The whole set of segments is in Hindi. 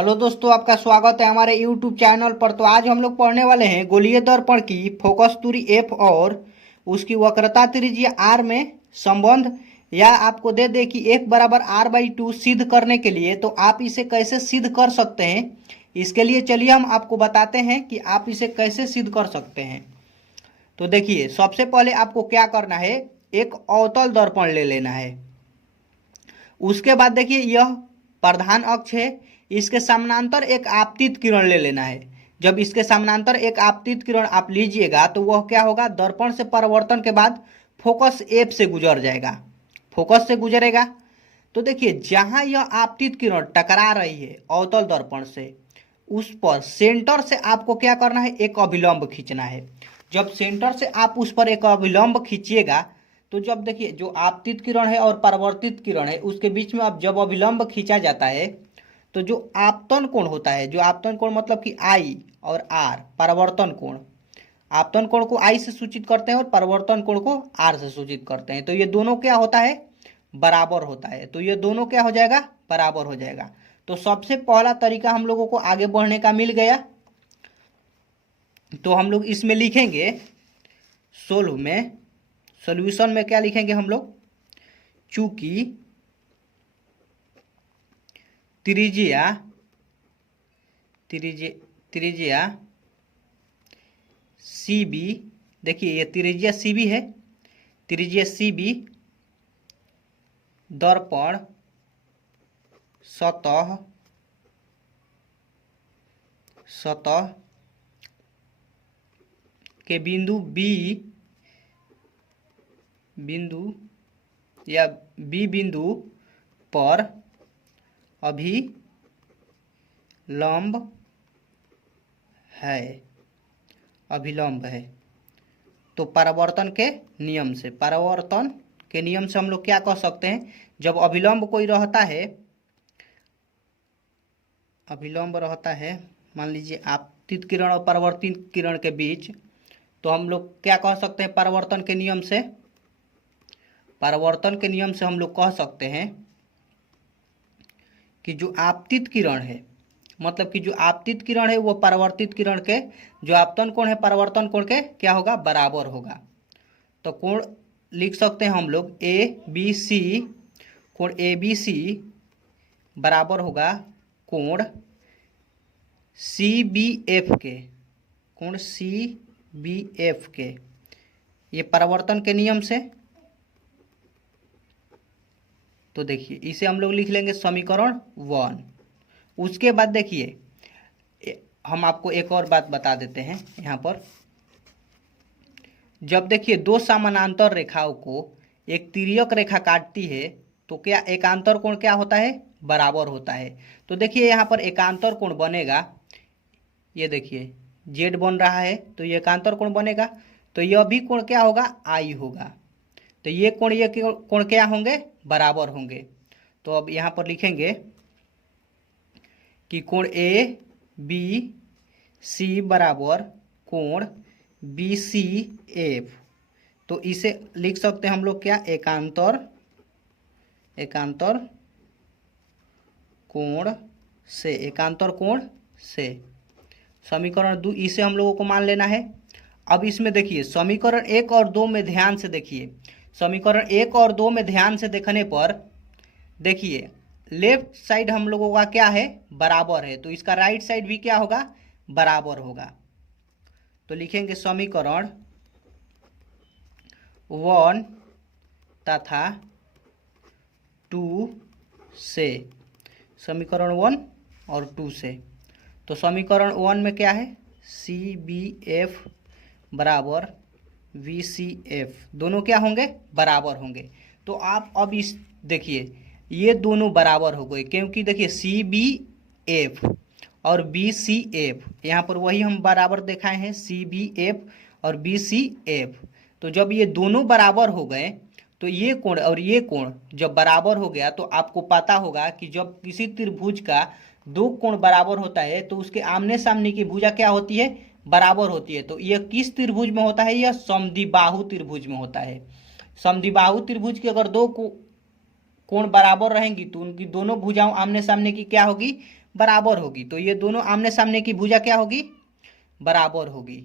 हेलो दोस्तों, आपका स्वागत है हमारे YouTube चैनल पर। तो आज हम लोग पढ़ने वाले हैं गोलीय दर्पण की फोकस दूरी f और उसकी वक्रता त्रिज्या r में संबंध। या आपको दे दे कि f बराबर r/2 सिद्ध करने के लिए तो आप इसे कैसे सिद्ध कर सकते हैं। इसके लिए चलिए हम आपको बताते हैं कि आप इसे कैसे सिद्ध कर सकते हैं। तो देखिए, सबसे पहले आपको क्या करना है, एक अवतल दर्पण ले लेना है। उसके बाद देखिए, यह प्रधान अक्ष है, इसके समानांतर एक आपतित किरण ले लेना है। जब इसके समानांतर एक आपतित किरण आप लीजिएगा तो वह क्या होगा, दर्पण से परावर्तन के बाद फोकस एफ से गुजर जाएगा, फोकस से गुजरेगा। तो देखिए, जहां यह आपतित किरण टकरा रही है अवतल दर्पण से, उस पर सेंटर से आपको क्या करना है, एक अभिलंब खींचना है। जब सेंटर से आप उस पर एक अभिलंब खींचिएगा तो जब देखिए, जो आपतित किरण है और परावर्तित किरण है उसके बीच में अब जब अभिलंब खींचा जाता है तो जो आपतन कोण होता है, जो आपतन कोण मतलब कि आई और आर, परावर्तन कोण, आपतन कोण को आई से सूचित करते हैं और परावर्तन कोण को आर से सूचित करते हैं। तो ये दोनों क्या होता है, बराबर होता है। तो ये दोनों क्या हो जाएगा, बराबर हो जाएगा। तो सबसे पहला तरीका हम लोगों को आगे बढ़ने का मिल गया। तो हम लोग इसमें लिखेंगे, सोल्व में, सॉल्यूशन में क्या लिखेंगे हम लोग, चूंकि त्रिज्या त्रिज्या त्रिज्या सी बी, देखिए ये त्रिज्या सी बी है, त्रिज्या सी बी दर्पण सतह के बिंदु बी बिंदु पर अभिलंब है। तो परावर्तन के नियम से हम लोग क्या कह सकते हैं, जब अभिलंब कोई रहता है, मान लीजिए आपतित किरण और परावर्तित किरण के बीच, तो हम लोग क्या कह सकते हैं, परावर्तन के नियम से हम लोग कह सकते हैं कि जो आपतित किरण है, मतलब कि जो आपतित किरण है वो परावर्तित किरण के जो आपतन कोण है परावर्तन कोण के क्या होगा, बराबर होगा। तो कोण लिख सकते हैं हम लोग कोण ए बी सी बराबर होगा कोण सी बी एफ के, ये परावर्तन के नियम से। तो देखिए, इसे हम लोग लिख लेंगे समीकरण 1। उसके बाद देखिए, हम आपको एक और बात बता देते हैं यहाँ पर। जब देखिए दो समानांतर रेखाओं को एक तिर्यक रेखा काटती है तो क्या एकांतर कोण क्या होता है, बराबर होता है। तो देखिए यहाँ पर एकांतर कोण बनेगा, ये देखिए जेड बन रहा है, तो ये एकांतर कोण बनेगा। तो यह भी कोण क्या होगा, आई होगा। तो ये कोण क्या होंगे, बराबर होंगे। तो अब यहाँ पर लिखेंगे कि कोण ए बी सी बराबर कोण बी सी एफ। तो इसे लिख सकते हैं हम लोग क्या, एकांतर कोण से समीकरण 2, इसे हम लोगों को मान लेना है। अब इसमें देखिए समीकरण 1 और 2 में ध्यान से देखिए, समीकरण 1 और 2 में ध्यान से देखने पर देखिए लेफ्ट साइड हम लोगों का क्या है, बराबर है, तो इसका राइट साइड भी क्या होगा, बराबर होगा। तो लिखेंगे समीकरण 1 तथा 2 से, समीकरण 1 और 2 से। तो समीकरण 1 में क्या है, सी बी एफ बराबर वी सी एफ, दोनों क्या होंगे, बराबर होंगे। तो आप अब इस देखिए ये दोनों बराबर हो गए, क्योंकि देखिए सी बी एफ और बी सी एफ, यहाँ पर वही हम बराबर दिखाए हैं, सी बी एफ और बी सी एफ। तो जब ये दोनों बराबर हो गए तो ये कोण और ये कोण जब बराबर हो गया तो आपको पता होगा कि जब किसी त्रिभुज का दो कोण बराबर होता है तो उसके आमने सामने की भुजा क्या होती है, बराबर होती है। तो यह किस त्रिभुज में होता है, यह समद्विबाहु त्रिभुज में होता है। समद्विबाहु त्रिभुज की अगर दो कोण बराबर रहेंगी तो उनकी दोनों भुजाओं आमने सामने की क्या होगी, बराबर होगी। तो ये दोनों आमने सामने की भुजा क्या होगी, बराबर होगी।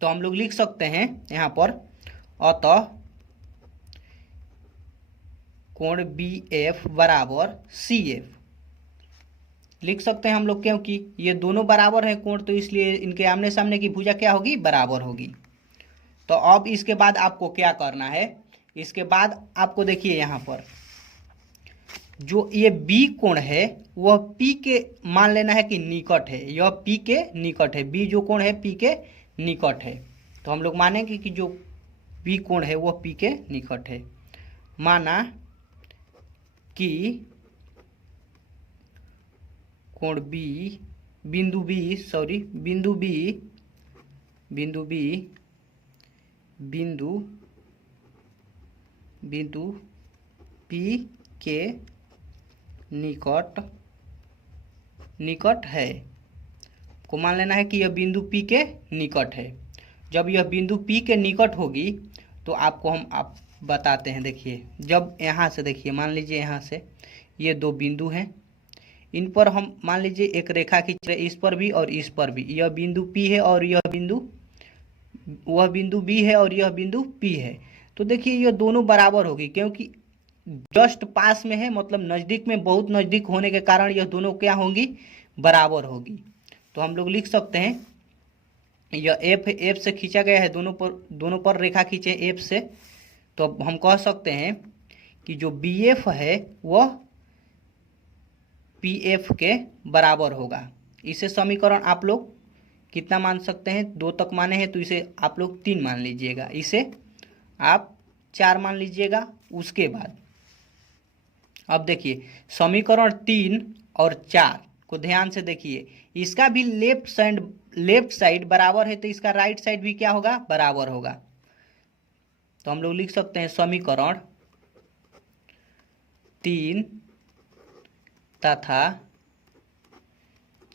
तो हम लोग लिख सकते हैं यहाँ पर, अतः कोण बी एफ बराबर सी एफ लिख सकते हैं हम लोग, क्योंकि ये दोनों बराबर हैं कोण, तो इसलिए इनके आमने सामने की भुजा क्या होगी, बराबर होगी। तो अब इसके बाद आपको क्या करना है, इसके बाद आपको देखिए यहाँ पर जो ये बी कोण है वह पी के मान लेना है कि निकट है, यह पी के निकट है, बी जो कोण है पी के निकट है। तो हम लोग मानेंगे कि जो बी कोण है वह पी के निकट है। माना कि कोण बी, बिंदु बी बिंदु पी के निकट है, को मान लेना है कि यह बिंदु पी के निकट है। जब यह बिंदु पी के निकट होगी तो आपको हम आप बताते हैं। देखिए जब यहाँ से देखिए, मान लीजिए यहाँ से ये दो बिंदु हैं, इन पर हम मान लीजिए एक रेखा खींच रहे, इस पर भी और इस पर भी। यह बिंदु पी है और यह बिंदु, वह बिंदु बी है और यह बिंदु पी है। तो देखिए ये दोनों बराबर होगी, क्योंकि जस्ट पास में है, मतलब नज़दीक में, बहुत नज़दीक होने के कारण यह दोनों क्या होंगी, बराबर होगी। तो हम लोग लिख सकते हैं, यह एफ से खींचा गया है, दोनों पर रेखा खींचे एफ से। तो अब हम कह सकते हैं कि जो बी एफ है वह पी एफ के बराबर होगा। इसे समीकरण आप लोग कितना मान सकते हैं, 2 तक माने हैं तो इसे आप लोग 3 मान लीजिएगा, इसे आप 4 मान लीजिएगा। उसके बाद अब देखिए समीकरण 3 और 4 को ध्यान से देखिए, इसका भी लेफ्ट साइड बराबर है, तो इसका राइट साइड भी क्या होगा, बराबर होगा। तो हम लोग लिख सकते हैं समीकरण 3 तथा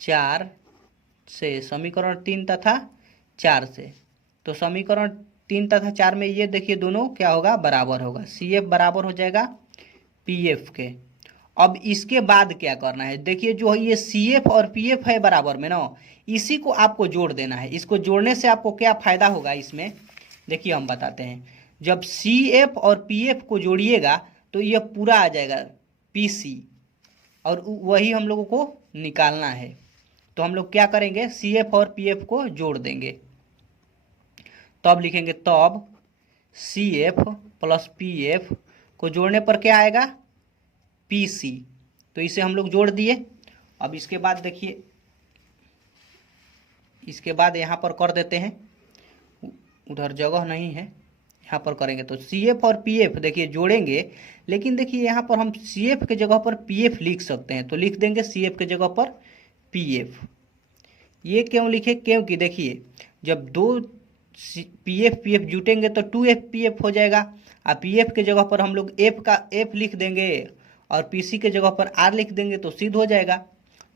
4 से, समीकरण 3 तथा 4 से। तो समीकरण 3 तथा 4 में ये देखिए दोनों क्या होगा, बराबर होगा, सी एफ बराबर हो जाएगा पी एफ के। अब इसके बाद क्या करना है, देखिए जो ये सी एफ और पी एफ है बराबर में ना, इसी को आपको जोड़ देना है। इसको जोड़ने से आपको क्या फायदा होगा इसमें, देखिए हम बताते हैं। जब सी एफ और पी एफ को जोड़िएगा तो यह पूरा आ जाएगा पी सी, और वही हम लोगों को निकालना है। तो हम लोग क्या करेंगे, सी एफ और पी एफ को जोड़ देंगे, तब लिखेंगे, तब C F plus P F को जोड़ने पर क्या आएगा, पी सी। तो इसे हम लोग जोड़ दिए। अब इसके बाद देखिए, इसके बाद यहाँ पर कर देते हैं, उधर जगह नहीं है, यहाँ पर करेंगे। तो सी एफ और पी एफ देखिए जोड़ेंगे, लेकिन देखिए यहाँ पर हम सी एफ के जगह पर पी एफ लिख सकते हैं, तो लिख देंगे सी एफ के जगह पर पी एफ। ये क्यों लिखे, क्योंकि देखिए जब दो पी एफ जुटेंगे तो 2F PF हो जाएगा, और पी एफ के जगह पर हम लोग एफ का एफ लिख देंगे और पी सी के जगह पर आर लिख देंगे, तो सिद्ध हो जाएगा।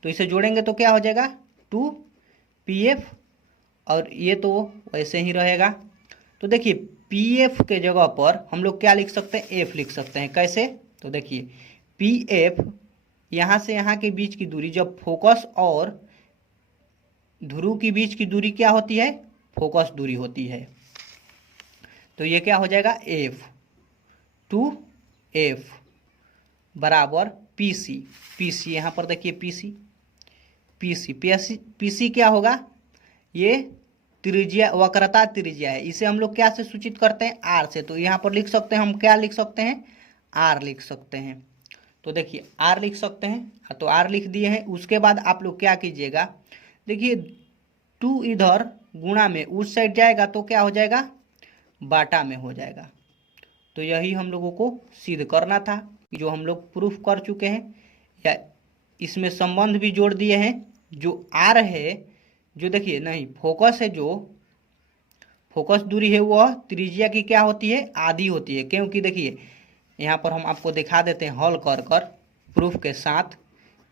तो इसे जोड़ेंगे तो क्या हो जाएगा, 2PF, और ये तो वैसे ही रहेगा। तो देखिए पी एफ के जगह पर हम लोग क्या लिख सकते हैं, एफ लिख सकते हैं। कैसे, तो देखिए पी एफ, यहाँ से यहाँ के बीच की दूरी, जब फोकस और ध्रुव के बीच की दूरी क्या होती है, फोकस दूरी होती है, तो ये क्या हो जाएगा, एफ, 2F बराबर पी सी। पी सी यहाँ पर देखिए पी सी क्या होगा, ये त्रिज्या, वक्रता त्रिज्या है। इसे हम लोग क्या से सूचित करते हैं, आर से। तो यहाँ पर लिख सकते हैं, हम क्या लिख सकते हैं, आर लिख सकते हैं। तो देखिए आर लिख सकते हैं, तो आर लिख दिए हैं। उसके बाद आप लोग क्या कीजिएगा, देखिए 2 इधर गुणा में उस साइड जाएगा तो क्या हो जाएगा, बाटा में हो जाएगा। तो यही हम लोगों को सिद्ध करना था, जो हम लोग प्रूफ कर चुके हैं, या इसमें संबंध भी जोड़ दिए हैं। जो आर है, जो देखिए नहीं, फोकस है, जो फोकस दूरी है वह त्रिज्या की क्या होती है, आधी होती है। क्योंकि देखिए यहाँ पर हम आपको दिखा देते हैं हल कर प्रूफ के साथ,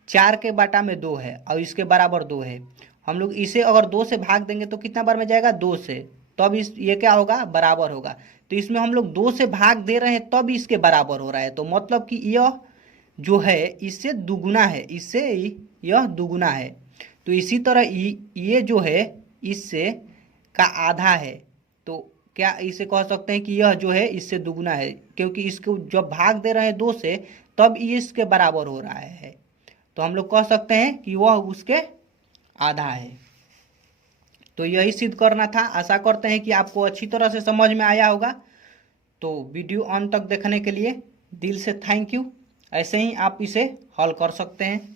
4 के बाटा में 2 है और इसके बराबर 2 है। हम लोग इसे अगर 2 से भाग देंगे तो कितना बार में जाएगा, 2 से, तब ये क्या होगा, बराबर होगा। तो इसमें हम लोग 2 से भाग दे रहे हैं तब इसके बराबर हो रहा है। तो मतलब कि यह जो है इससे दुगुना है, इससे यह दुगुना है। तो इसी तरह ये जो है इससे का आधा है। तो क्या इसे कह सकते हैं कि यह जो है इससे दुगुना है, क्योंकि इसको जब भाग दे रहे हैं 2 से तब ये इसके बराबर हो रहा है। तो हम लोग कह सकते हैं कि वह उसके आधा है। तो यही सिद्ध करना था। आशा करते हैं कि आपको अच्छी तरह से समझ में आया होगा। तो वीडियो अंत तक देखने के लिए दिल से थैंक यू। ऐसे ही आप इसे हल कर सकते हैं।